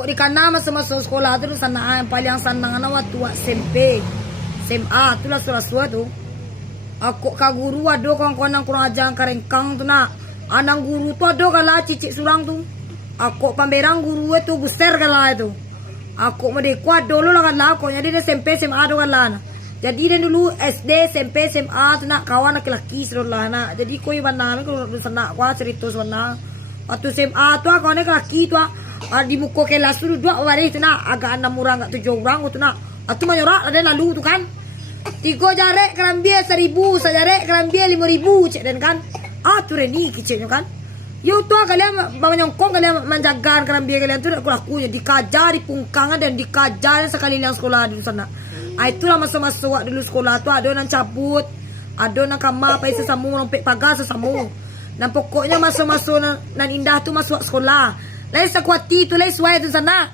Kok di kana masuk sekolah tu sana paling senang anak waktu SMP, SMA tu lah surah tu. Aku ka guru ado kawan-kawan kurang ajar karengkang tu nak. Anang guru tu ado kala cicik surang tu. Aku pamberang guru itu besar kala itu. Aku mau dekuat dulu lah kala aku jadi dia SMP SMA ado kala. Jadi dia dulu SD SMP SMA tu nak kawan laki-laki serolah nak. Jadi koi bandang aku sana aku cerita sana. Waktu SMA tu kawan laki tu di muka kelas tu dua waris tu nak agak 6 orang agak 7 orang tu nak. Atu mayorak ada lalu tu kan. 3 jarek kerambia 1000, sejarek kerambia 5000 cek dan kan. Tu reni kiciknya kan. Yo tu kalian menyongkong kalian menjaga kerambia kalian tu aku lakunya dikajar di pungkangan dan dikajar sekali yang sekolah di sana. Itulah masuk-masuk dulu sekolah tu ada yang cabut, ada yang kamar pai sesamu lompek pagar sesamu. Dan pokoknya masuk-masuk nan indah tu masuk sekolah. Lai sakwati tu lai suai tu sana.